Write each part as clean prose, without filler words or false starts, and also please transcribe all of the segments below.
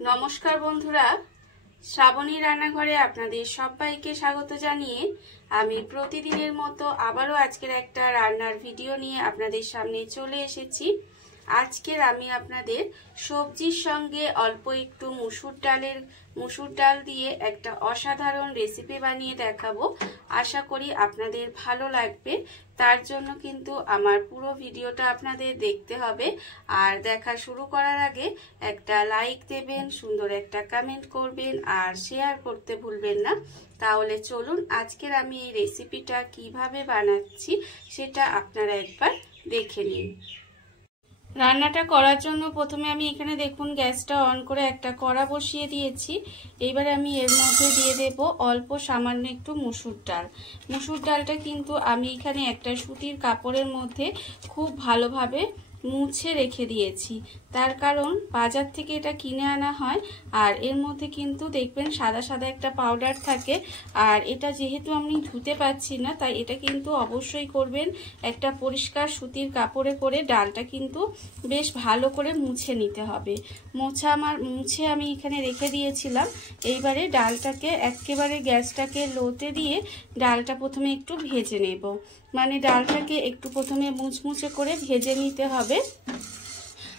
नमस्कार बंधुरा श्रावणी रान्नाघरे आपनादेर सबाइके स्वागत जानिए आमी प्रतिदिनेर मतो आबारो आजकेर एकटा रान्नार भिडियो निये आपनादेर सामने चले एसेछि। आजकेर आमी आपनादेर सब्जिर संगे अल्प एकटु मुसुर डाल दिए एकटा असाधारण रेसिपि बानिये देखाबो। आशा करी आपनादेर भालो लागबे। तार जोन्नो किन्तु आमार पुरो भिडियोटा आपनादेर देखते हबे और देखा शुरू करार आगे एकटा लाइक देबेन, सुंदर एकटा कमेंट करबेन और शेयर करते भूलबेन ना। ताहले चलुन आजकेर आमी एई रेसिपिटा किभाबे बानाच्छि सेटा आपनारा एकबार देखे निन। रान्नाटा करार जोन्नो प्रथमे आमी एखाने देखुन ग्यासटा अन करे एकटा कड़ा बसिए दिएछि। एबारे आमी एर मध्ये दिए देब अल्प सामान्य एकटु मुसुर डाल। मुसुर डालटा किन्तु आमी एखाने एकटा सुतिर कापड़ेर मध्ये खूब भालोभाबे मुछे रेखे दिएछि। तार कारण बाजार थेके एटा किने आना हय और एर मध्ये किन्तु देखबेन सादा सादा एकटा पाउडार थाके और एटा जेहेतु आमि धुते पाচ্ছি ना ताई एटा किन्तु अवश्यई करबेन एकटा परिष्कार सुतिर कापड़े करे डालटा किन्तु बेश भालो करे मुछे निते हबे। मुछे आमि एखाने रेखे दिएछिलाम। एइबारे डालटाके एकेबारे ग्यासटाके लोते दिए डालटा प्रथमे एकटु भेजे नेब। माने डालटाके एकटु प्रथमे मुचमुचे करे भेजे निते हबे।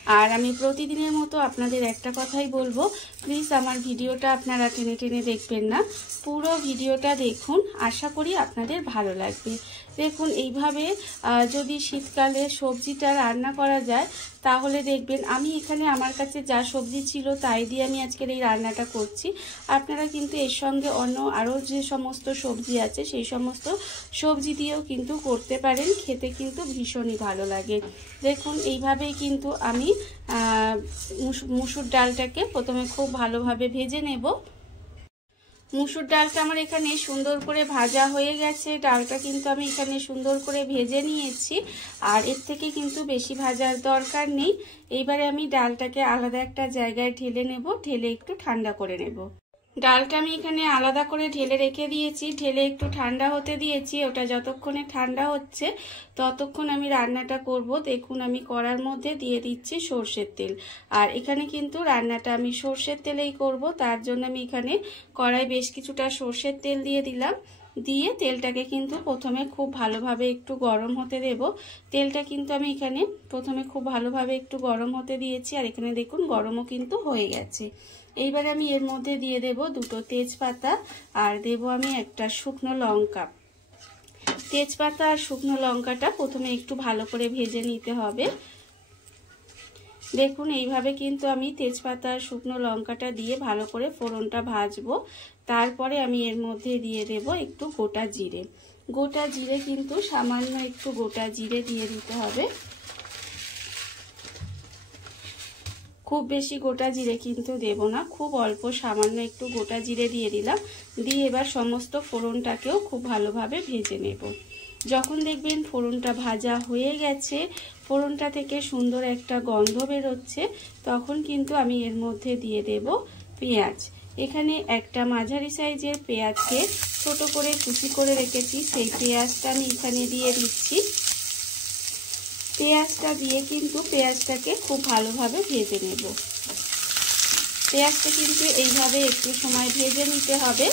और आमी प्रतिदिनेर मतो आपनादेर एकटा कथाई बोलबो, प्लिज आमार भिडियोटा आपनारा टेने टेने देखबेन ना, पुरो भिडियोटा देखुन। आशा करी आपनादेर भालो लागबे। देखुन এইভাবে যদি শীতকালে সবজিটা রান্না করা যায় তাহলে দেখবেন আমি এখানে আমার কাছে যা সবজি ছিল তাই দিয়ে আমি আজকের এই রান্নাটা করছি। আপনারা কিন্তু এর সঙ্গে অন্য আরও যে সমস্ত সবজি আছে সেই সমস্ত সবজি দিয়েও কিন্তু করতে পারেন, খেতে কিন্তু ভীষণই ভালো লাগে। দেখুন এইভাবেই কিন্তু আমি মুসুর ডালটাকে প্রথমে খুব ভালোভাবে ভেজে নেব। মুসুর ডালটা আমার এখানে সুন্দর করে ভাজা হয়ে গেছে। ডালটা কিন্তু আমি এখানে সুন্দর করে ভেজে নিয়েছি আর এর থেকে কিন্তু বেশি ভাজার দরকার নেই। এইবারে আমি ডালটাকে আলাদা একটা জায়গায় ঢেলে নেব, ঢেলে একটু ঠান্ডা করে নেব। ডালটা আমি এখানে আলাদা করে ঢেলে রেখে দিয়েছি, ঢেলে একটু ঠান্ডা হতে দিয়েছি। ওটা যতক্ষণে ঠান্ডা হচ্ছে ততক্ষণ আমি রান্নাটা করব। দেখুন আমি কড়ার মধ্যে দিয়ে দিচ্ছি সরষের তেল আর এখানে কিন্তু রান্নাটা আমি সরষের তেলেই করব। তার জন্য আমি এখানে কড়াই বেশ কিছুটা সরষের তেল দিয়ে দিলাম। দিয়ে তেলটাকে কিন্তু প্রথমে খুব ভালোভাবে একটু গরম হতে দেব। তেলটা কিন্তু আমি এখানে প্রথমে খুব ভালোভাবে একটু গরম হতে দিয়েছি আর এখানে দেখুন গরমও কিন্তু হয়ে গেছে। এইবারে আমি এর মধ্যে দিয়ে দেব দুটো তেজপাতা আর দেব আমি একটা শুকনো লঙ্কা। তেজপাতা আর শুকনো লঙ্কাটা প্রথমে একটু ভালো করে ভেজে নিতে হবে। দেখুন এইভাবে কিন্তু আমি তেজপাতা আর শুকনো লঙ্কাটা দিয়ে ভালো করে ফোড়নটা ভাজবো। তারপরে আমি এর মধ্যে দিয়ে দেব একটু গোটা জিরে। গোটা জিরে কিন্তু সামান্য একটু গোটা জিরে দিয়ে দিতে হবে। খুব বেশি গোটা জিরে কিন্তু দেব না, খুব অল্প সামান্য একটু গোটা জিরে দিয়ে দিলাম। দিয়ে এবার সমস্ত ফোড়নটাকেও খুব ভালোভাবে ভেজে নেব। যখন দেখবেন ফোড়নটা ভাজা হয়ে গেছে, ফোড়নটা থেকে সুন্দর একটা গন্ধ বেরোচ্ছে, তখন কিন্তু আমি এর মধ্যে দিয়ে দেব পেঁয়াজ। এখানে একটা মাঝারি সাইজের পেঁয়াজকে ছোট করে কুচি করে রেখেছি, সেই পেঁয়াজটা আমি এখানে দিয়ে দিচ্ছি। পেঁয়াজটা দিয়ে কিন্তু পেঁয়াজটাকে খুব ভালোভাবে ভেজে নেব। পেঁয়াজটা কিন্তু এইভাবে একটু সময় ভেজে নিতে হবে।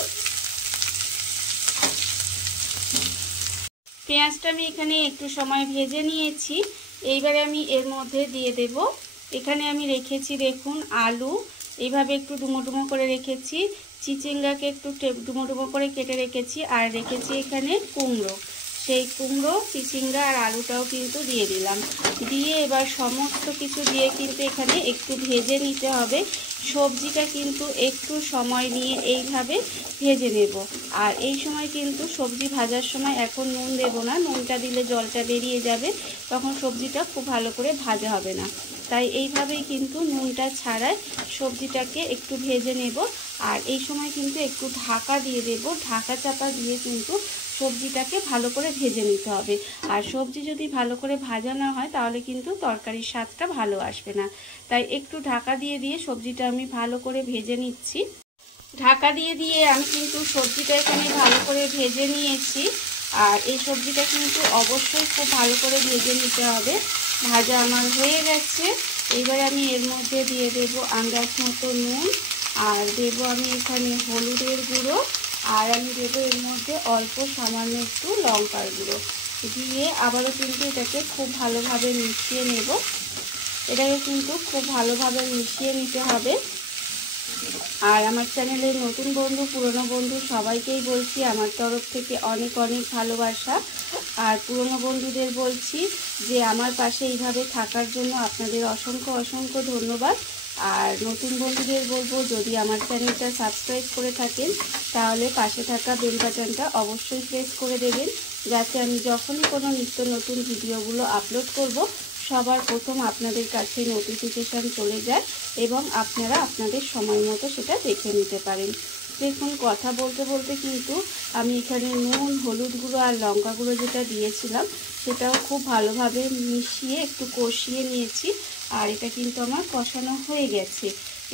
পেঁয়াজটা আমি এখানে একটু সময় ভেজে নিয়েছি। এইবারে আমি এর মধ্যে দিয়ে দেব, এখানে আমি রেখেছি দেখুন আলু, এইভাবে একটু ডুমো ডুমো করে রেখেছি। চিচিঙ্গাকে একটু ডুমো ডুমো করে কেটে রেখেছি আর রেখেছি এখানে কুমড়ো। সেই কুমড়ো, চিচিঙ্গা আর আলুটাও কিন্তু দিয়ে দিলাম। দিয়ে এবার সমস্ত কিছু দিয়ে কিন্তু এখানে একটু ভেজে নিতে হবে। সবজিটা কিন্তু একটু সময় নিয়ে এইভাবে ভেজে নেব। আর এই সময় কিন্তু সবজি ভাজার সময় এখন নুন দেব না, নুনটা দিলে জলটা বেরিয়ে যাবে, তখন সবজিটা খুব ভালো করে ভাজা হবে না। তাই এইভাবেই কিন্তু নুনটা ছাড়াই সবজিটাকে একটু ভেজে নেব। আর এই সময় কিন্তু একটু ঢাকা দিয়ে দেব, ঢাকা চাপা দিয়ে কিন্তু সবজিটাকে ভালো করে ভেজে নিতে হবে। আর সবজি যদি ভালো করে ভাজা না হয় তাহলে কিন্তু তরকারির স্বাদটা ভালো আসবে না। তাই একটু ঢাকা দিয়ে দিয়ে সবজিটা আমি ভালো করে ভেজে নিচ্ছি। ঢাকা দিয়ে দিয়ে আমি কিন্তু সবজিটা এখানে ভালো করে ভেজে নিয়েছি। আর এই সবজিটা কিন্তু অবশ্যই খুব ভালো করে ভেজে নিতে হবে, ভাজা আমার হয়ে গেছে। এবার আমি এর মধ্যে দিয়ে দেব আন্দাজ মতো নুন, আর দেব আমি এখানে হলুদের গুঁড়ো, আর আমি দেবো এর মধ্যে অল্প সামান্য একটু লঙ্কার গুঁড়ো দিয়ে আবারও কিন্তু এটাকে খুব ভালোভাবে মিশিয়ে নেব। এটাকে কিন্তু খুব ভালোভাবে মিশিয়ে নিতে হবে। আর আমার চ্যানেলের নতুন বন্ধু পুরনো বন্ধু সবাইকেই বলছি আমার তরফ থেকে অনেক অনেক ভালোবাসা। আর পুরনো বন্ধুদের বলছি যে আমার পাশে এইভাবে থাকার জন্য আপনাদের অসংখ্য অসংখ্য ধন্যবাদ। আর নতুন বন্ধুদের বলবো যদি আমার চ্যানেলটা সাবস্ক্রাইব করে থাকেন তাহলে পাশে থাকা বেল বাটনটা অবশ্যই প্রেস করে দেবেন, যাতে আমি যখনই কোনো নিত্য নতুন ভিডিওগুলো আপলোড করব সবার প্রথম আপনাদের কাছে নোটিফিকেশান চলে যায় এবং আপনারা আপনাদের সময় মতো সেটা দেখে নিতে পারেন। দেখুন কথা বলতে বলতে কিন্তু আমি এখানে নুন, হলুদ গুঁড়ো আর লঙ্কা গুঁড়ো যেটা দিয়েছিলাম সেটাও খুব ভালোভাবে মিশিয়ে একটু কষিয়ে নিয়েছি। আর এটা কিন্তু আমার কষানো হয়ে গেছে।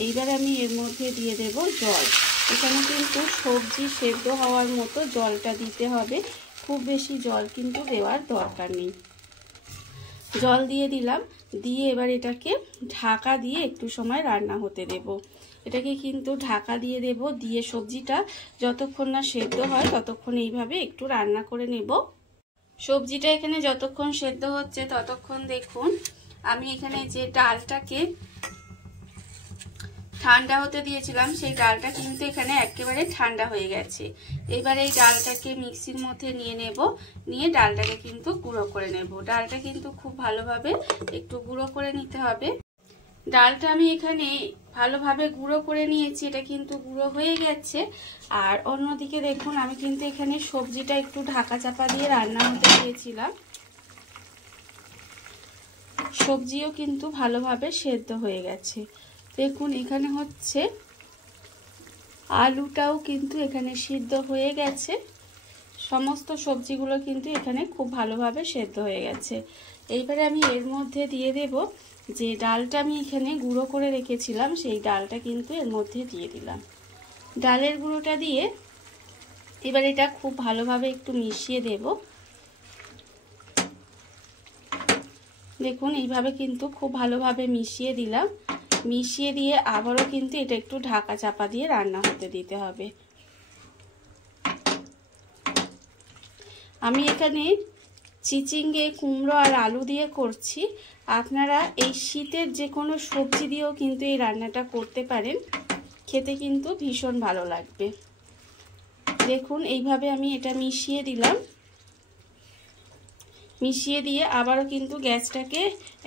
এইবার আমি এর মধ্যে দিয়ে দেব জল। এখানে কিন্তু সবজি সেদ্ধ হওয়ার মতো জলটা দিতে হবে, খুব বেশি জল কিন্তু দেওয়ার দরকার নেই। জল দিয়ে দিলাম, দিয়ে এবার এটাকে ঢাকা দিয়ে একটু সময় রান্না হতে দেব। এটাকে কিন্তু ঢাকা দিয়ে দেব, দিয়ে সবজিটা যতক্ষণ না সেদ্ধ হয় ততক্ষণ এইভাবে একটু রান্না করে নেব। সবজিটা এখানে যতক্ষণ সেদ্ধ হচ্ছে ততক্ষণ দেখুন আমি এখানে যে ডালটাকে ঠান্ডা হতে দিয়েছিলাম সেই ডালটা কিন্তু এখানে একেবারে ঠান্ডা হয়ে গেছে। এবার এই ডালটাকে মিক্সির মধ্যে নিয়ে নেব, নিয়ে ডালটাকে কিন্তু গুঁড়ো করে নেব। ডালটা কিন্তু খুব ভালোভাবে একটু গুঁড়ো করে নিতে হবে। ডালটা আমি এখানে ভালোভাবে গুঁড়ো করে নিয়েছি, এটা কিন্তু গুঁড়ো হয়ে গেছে। আর অন্যদিকে দেখুন আমি কিন্তু এখানে সবজিটা একটু ঢাকা চাপা দিয়ে রান্না হতে দিয়েছিলাম। সবজিও কিন্তু ভালোভাবে সেদ্ধ হয়ে গেছে। দেখুন এখানে হচ্ছে আলুটাও কিন্তু এখানে সিদ্ধ হয়ে গেছে। সমস্ত সবজিগুলো কিন্তু এখানে খুব ভালোভাবে সেদ্ধ হয়ে গেছে। এইবারে আমি এর মধ্যে দিয়ে দেব যে ডালটা আমি এখানে গুঁড়ো করে রেখেছিলাম সেই ডালটা কিন্তু এর মধ্যে দিয়ে দিলাম। ডালের গুঁড়োটা দিয়ে এবার এটা খুব ভালোভাবে একটু মিশিয়ে দেব। দেখুন এইভাবে কিন্তু খুব ভালোভাবে মিশিয়ে দিলাম। মিশিয়ে দিয়ে আবারও কিন্তু এটা একটু ঢাকা চাপা দিয়ে রান্না হতে দিতে হবে। আমি এখানে চিচিঙ্গে, কুমড়ো আর আলু দিয়ে করছি। আপনারা এই শীতের যে কোনো সবজি দিয়েও কিন্তু এই রান্নাটা করতে পারেন, খেতে কিন্তু ভীষণ ভালো লাগবে। দেখুন এইভাবে আমি এটা মিশিয়ে দিলাম। মিশিয়ে দিয়ে আবারও কিন্তু গ্যাসটাকে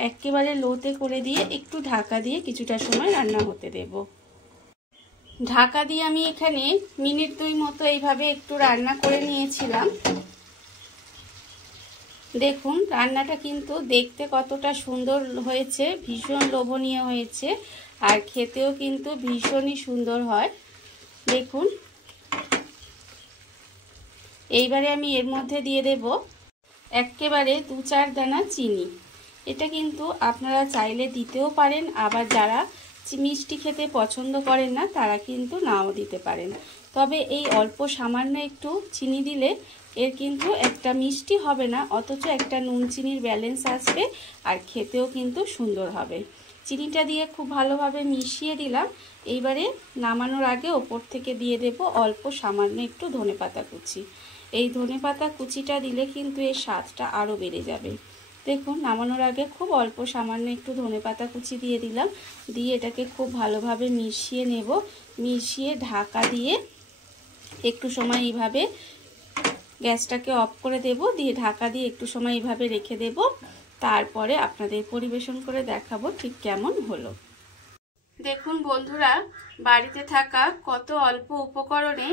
একেবারে লোতে করে দিয়ে একটু ঢাকা দিয়ে কিছুটা সময় রান্না হতে দেব। ঢাকা দিয়ে আমি এখানে মিনিট 2 মতো এইভাবে একটু রান্না করে নিয়েছিলাম। দেখুন রান্নাটা কিন্তু দেখতে কতটা সুন্দর হয়েছে, ভীষণ লোভনীয় হয়েছে আর খেতেও কিন্তু ভীষণই সুন্দর হয়। দেখুন এইবারে আমি এর মধ্যে দিয়ে দেব একেবারে 2-4 দানা চিনি। এটা কিন্তু আপনারা চাইলে দিতেও পারেন, আবার যারা মিষ্টি খেতে পছন্দ করেন না তারা কিন্তু নাও দিতে পারেন। তবে এই অল্প সামান্য একটু চিনি দিলে এর কিন্তু একটা মিষ্টি হবে না, অথচ একটা নুন চিনির ব্যালেন্স আসবে আর খেতেও কিন্তু সুন্দর হবে। চিনিটা দিয়ে খুব ভালোভাবে মিশিয়ে দিলাম। এইবারে নামানোর আগে ওপর থেকে দিয়ে দেব অল্প সামান্য একটু ধনেপাতা কুচি। এই ধনেপাতা কুচিটা দিলে কিন্তু এর স্বাদটা আরও বেড়ে যাবে। দেখুন নামানোর আগে খুব অল্প সামান্য একটু ধনেপাতা কুচি দিয়ে দিলাম, দিয়ে এটাকে খুব ভালোভাবে মিশিয়ে নেব। মিশিয়ে ঢাকা দিয়ে একটু সময় এইভাবে গ্যাসটাকে অফ করে দেব, দিয়ে ঢাকা দিয়ে একটু সময় এইভাবে রেখে দেব। তারপরে আপনাদের পরিবেশন করে দেখাবো ঠিক কেমন হলো। দেখুন বন্ধুরা, বাড়িতে থাকা কত অল্প উপকরণে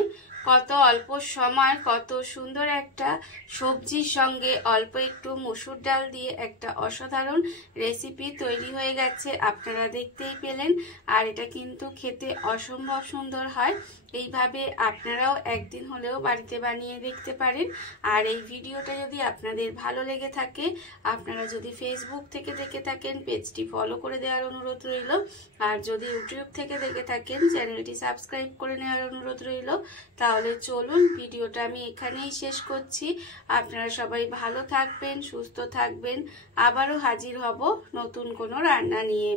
কত অল্প সময় কত সুন্দর একটা সবজির সঙ্গে অল্প একটু মসুর ডাল দিয়ে একটা অসাধারণ রেসিপি তৈরি হয়ে গেছে। আপনারা দেখতেই পেলেন। আর এটা কিন্তু খেতে অসম্ভব সুন্দর হয়। এইভাবে আপনারাও একদিন হলেও বাড়িতে বানিয়ে দেখতে পারেন। আর এই ভিডিওটা যদি আপনাদের ভালো লেগে থাকে, আপনারা যদি ফেসবুক থেকে দেখে থাকেন পেজটি ফলো করে দেওয়ার অনুরোধ রইল। আর যদি ইউটিউব থেকে দেখে থাকেন চ্যানেলটি সাবস্ক্রাইব করে নেওয়ার অনুরোধ রইল। তাহলে চলুন ভিডিওটা আমি এখানেই শেষ করছি। আপনারা সবাই ভালো থাকবেন, সুস্থ থাকবেন। আবারও হাজির হব নতুন কোনো রান্না নিয়ে।